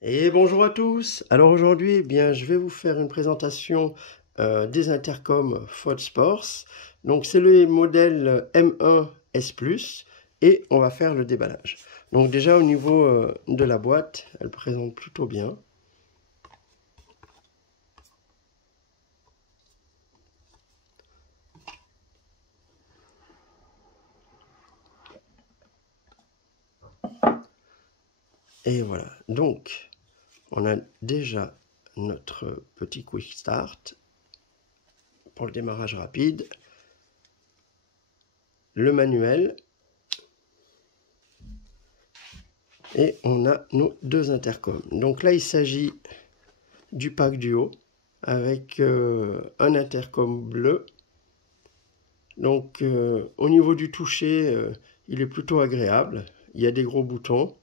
Et bonjour à tous. Alors aujourd'hui, je vais vous faire une présentation des intercoms Sports. Donc c'est le modèle M1 S Plus et on va faire le déballage. Donc déjà au niveau de la boîte, elle présente plutôt bien. Et voilà. Donc on a déjà notre petit Quick Start pour le démarrage rapide, le manuel. Et on a nos deux intercoms. Donc là, il s'agit du pack duo avec un intercom bleu. Donc au niveau du toucher, il est plutôt agréable. Il y a des gros boutons.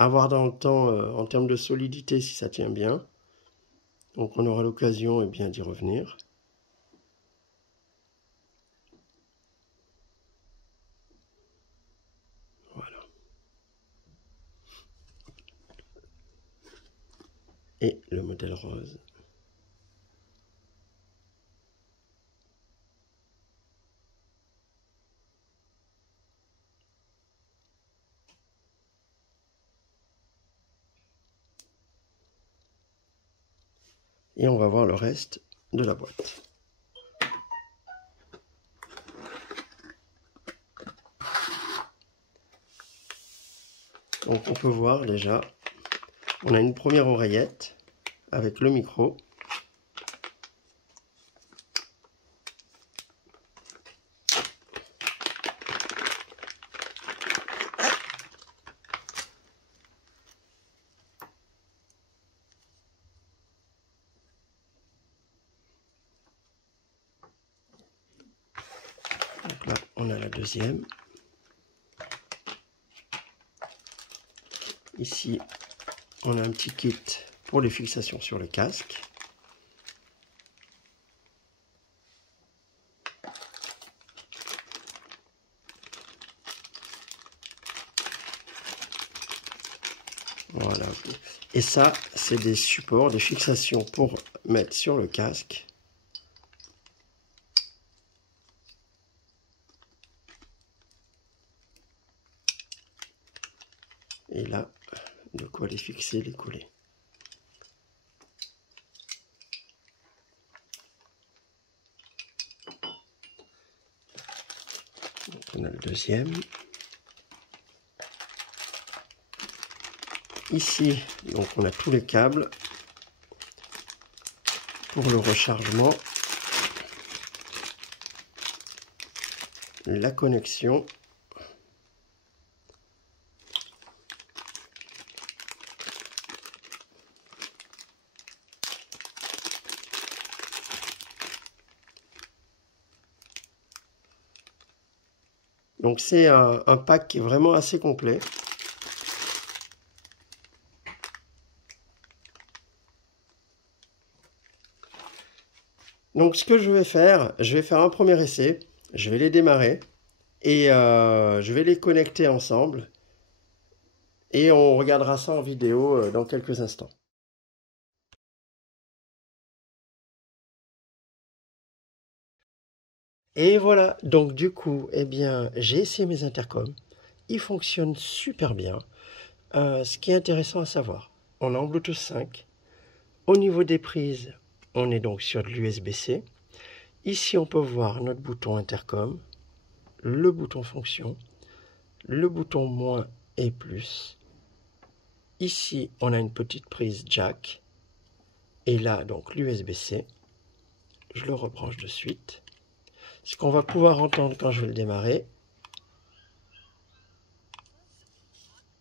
À voir dans le temps en termes de solidité si ça tient bien. Donc on aura l'occasion d'y revenir. Voilà. Et le modèle rose. Et on va voir le reste de la boîte. Donc on peut voir déjà, on a une première oreillette avec le micro. Donc là, on a la deuxième. Ici, on a un petit kit pour les fixations sur le casque. Voilà. Et ça, c'est des supports, des fixations pour mettre sur le casque. Et là, de quoi les fixer, les coller. Donc on a le deuxième. Ici, donc on a tous les câbles pour le rechargement, la connexion. Donc c'est un pack qui est vraiment assez complet. Donc ce que je vais faire un premier essai, je vais les démarrer et je vais les connecter ensemble et on regardera ça en vidéo dans quelques instants. Et voilà, donc du coup, j'ai essayé mes intercoms, ils fonctionnent super bien. Ce qui est intéressant à savoir, on est en Bluetooth 5, au niveau des prises, on est donc sur de l'USB-C. Ici, on peut voir notre bouton intercom, le bouton fonction, le bouton moins et plus. Ici, on a une petite prise jack. Et là, donc l'USB-C. Je le rebranche de suite. Ce qu'on va pouvoir entendre quand je vais le démarrer.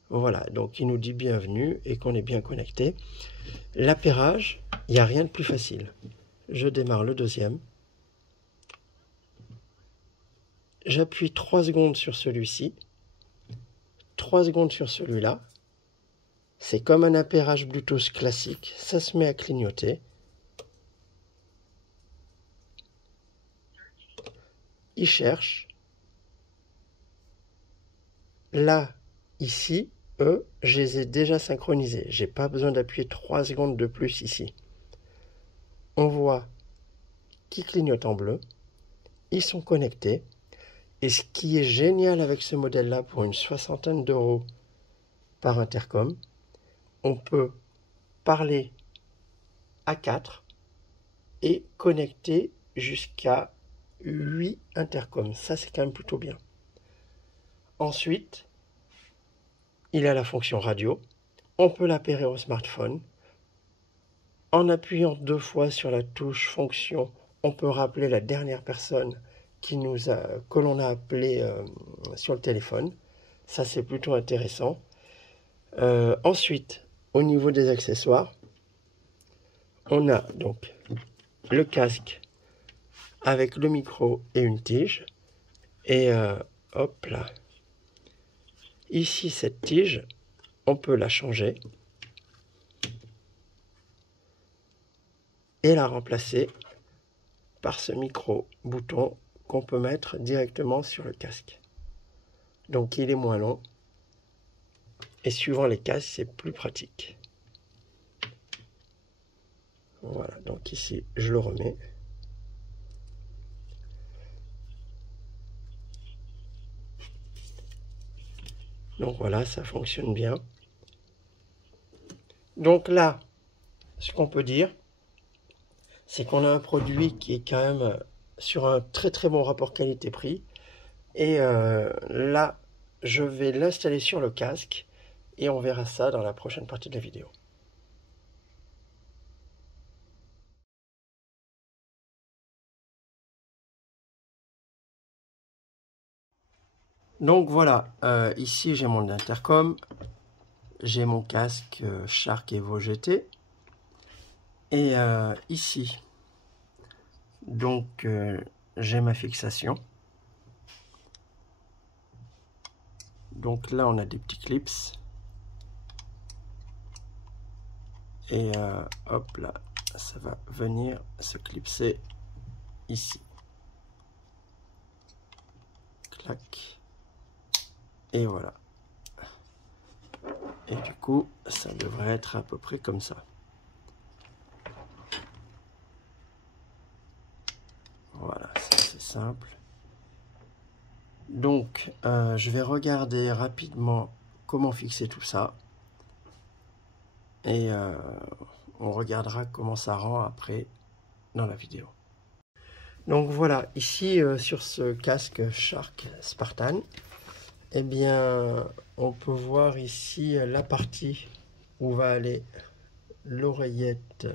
Voilà, donc il nous dit bienvenue et qu'on est bien connecté. L'appairage, il n'y a rien de plus facile. Je démarre le deuxième. J'appuie 3 secondes sur celui-ci. 3 secondes sur celui-là. C'est comme un appairage Bluetooth classique. Ça se met à clignoter. Il cherche. Là, Ici, eux, je les ai déjà synchronisés. J'ai pas besoin d'appuyer 3 secondes de plus ici. On voit qu'ils clignotent en bleu. Ils sont connectés. Et ce qui est génial avec ce modèle-là, pour une soixantaine d'euros par intercom, on peut parler à 4 et connecter jusqu'à 8 intercoms. Ça, c'est quand même plutôt bien. Ensuite, il a la fonction radio. On peut l'appairer au smartphone. En appuyant 2 fois sur la touche fonction, on peut rappeler la dernière personne que l'on a appelée sur le téléphone. Ça, c'est plutôt intéressant. Ensuite, au niveau des accessoires, on a donc le casque avec le micro et une tige. Et hop là. Ici, cette tige, on peut la changer et la remplacer par ce micro-bouton qu'on peut mettre directement sur le casque. Donc il est moins long et suivant les casques, c'est plus pratique. Voilà, donc ici, je le remets. Donc voilà, ça fonctionne bien. Donc là, ce qu'on peut dire, c'est qu'on a un produit qui est quand même sur un très très bon rapport qualité-prix. Et là, je vais l'installer sur le casque et on verra ça dans la prochaine partie de la vidéo. Donc voilà, ici j'ai mon intercom, j'ai mon casque Shark Evo GT. Et ici, donc j'ai ma fixation. Donc là on a des petits clips. Et hop là, ça va venir se clipser ici. Clac. Et voilà. Et du coup, ça devrait être à peu près comme ça. Voilà, c'est simple. Donc, je vais regarder rapidement comment fixer tout ça. Et on regardera comment ça rend après dans la vidéo. Donc voilà, ici sur ce casque Shark Spartan, eh bien, on peut voir ici la partie où va aller l'oreillette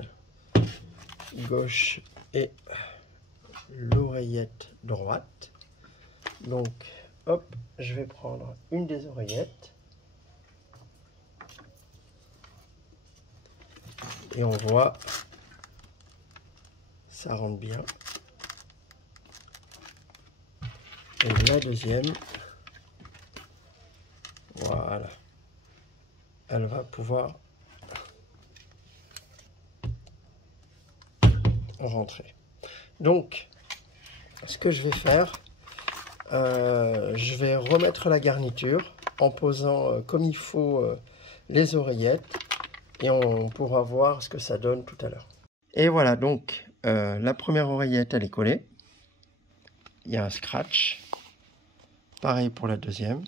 gauche et l'oreillette droite. Donc, hop, je vais prendre une des oreillettes. Et on voit, ça rentre bien. Et la deuxième, voilà, elle va pouvoir rentrer. Donc, ce que je vais faire, je vais remettre la garniture en posant comme il faut les oreillettes et on pourra voir ce que ça donne tout à l'heure. Et voilà, donc la première oreillette elle est collée. Il y a un scratch. Pareil pour la deuxième.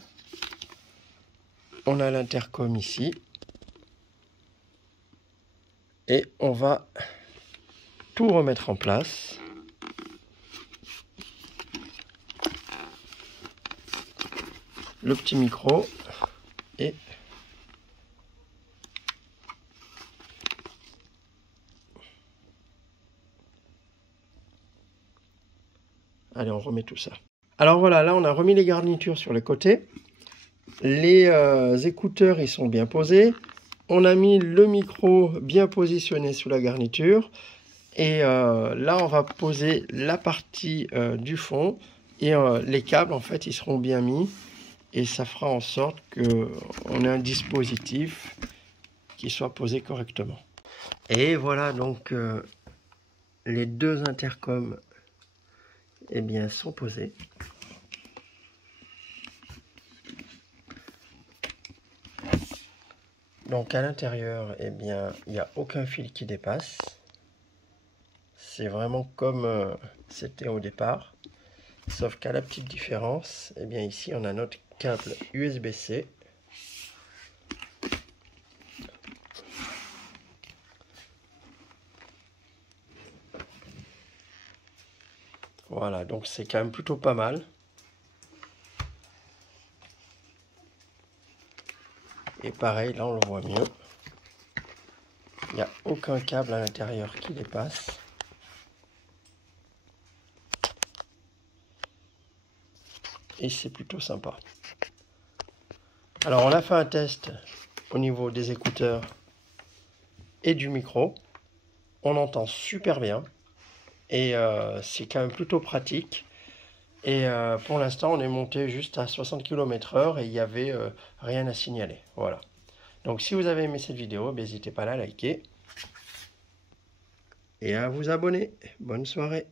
On a l'intercom ici. Et on va tout remettre en place. Le petit micro et allez, on remet tout ça. Alors voilà, là on a remis les garnitures sur les côtés. Les écouteurs ils sont bien posés. On a mis le micro bien positionné sous la garniture. Et là on va poser la partie du fond. Et les câbles en fait ils seront bien mis. Et ça fera en sorte qu'on ait un dispositif qui soit posé correctement. Et voilà donc les deux intercoms eh bien, sont posés. Donc à l'intérieur, eh bien, il n'y a aucun fil qui dépasse. C'est vraiment comme c'était au départ. Sauf qu'à la petite différence, eh bien ici on a notre câble USB-C. Voilà, donc c'est quand même plutôt pas mal. Et pareil, là on le voit mieux. Il n'y a aucun câble à l'intérieur qui dépasse. Et c'est plutôt sympa. Alors on a fait un test au niveau des écouteurs et du micro. On entend super bien. Et c'est quand même plutôt pratique. Et pour l'instant, on est monté juste à 60 km/h et il n'y avait rien à signaler. Voilà. Donc si vous avez aimé cette vidéo, n'hésitez pas à la liker et à vous abonner. Bonne soirée.